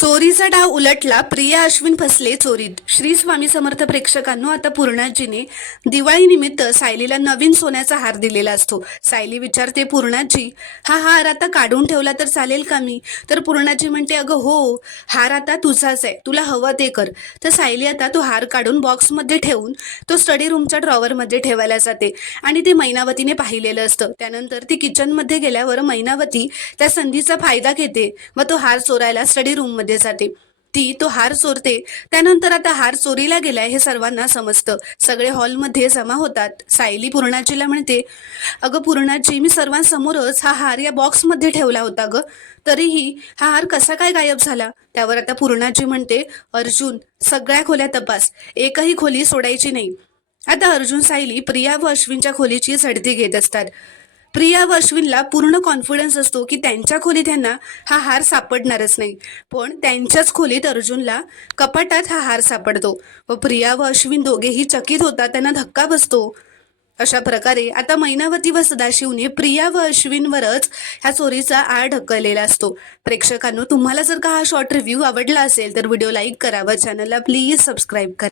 चोरीचा डाव उलटला, प्रिया अश्विन फसले चोरीत. श्री स्वामी समर्थ प्रेक्षकांनो, आता पूर्णाजीने दिवाळीनिमित्त सायलीला नवीन सोन्याचा हार दिलेला असतो. सायली विचारते पूर्णाजी, हा हार आता काढून ठेवला तर चालेल का मी? तर पूर्णाजी म्हणते, अगं हो, हार आता तुझाच आहे, तुला हवं ते कर. तर सायली आता तो हार काढून बॉक्समध्ये ठेवून तो स्टडी रूमच्या ड्रॉवरमध्ये ठेवायला जाते आणि ते मैनावतीने पाहिलेलं असतं. त्यानंतर ती किचनमध्ये गेल्यावर मैनावती त्या संधीचा फायदा घेते व तो हार चोरायला स्टडी रूम मध्ये जाते. ती तो हार चोरते. त्यानंतर आता हार चोरीला गेलाय हे सर्वांना समजतं. सगळे हॉलमध्ये जमा होतात. सायली पूर्णाजीला म्हणते, अगं पूर्णाजी, मी सर्वांसमोरच हा हार या बॉक्समध्ये ठेवला होता ग, तरीही हा हार कसा काय गायब झाला? त्यावर आता पूर्णाजी म्हणते, अर्जुन, सगळ्या खोल्या तपास, एकही खोली सोडायची नाही. आता अर्जुन, सायली प्रिया व अश्विनच्या खोलीची झडती घेत असतात. प्रिया व अश्विनला पूर्ण कॉन्फिडन्स असतो की त्यांच्या खोलीत त्यांना हा हार सापडणारच नाही, पण त्यांच्याच खोलीत अर्जुनला कपाटात हा हार सापडतो व प्रिया व अश्विन दोघेही चकित होतात, त्यांना धक्का बसतो. अशा प्रकारे आता मैनावती व सदाशिवने प्रिया व अश्विनवरच ह्या चोरीचा आळ ढकललेला असतो. प्रेक्षकांनो, तुम्हाला जर का हा शॉर्ट रिव्ह्यू आवडला असेल तर व्हिडिओ लाईक करा व चॅनलला प्लीज सबस्क्राईब करा.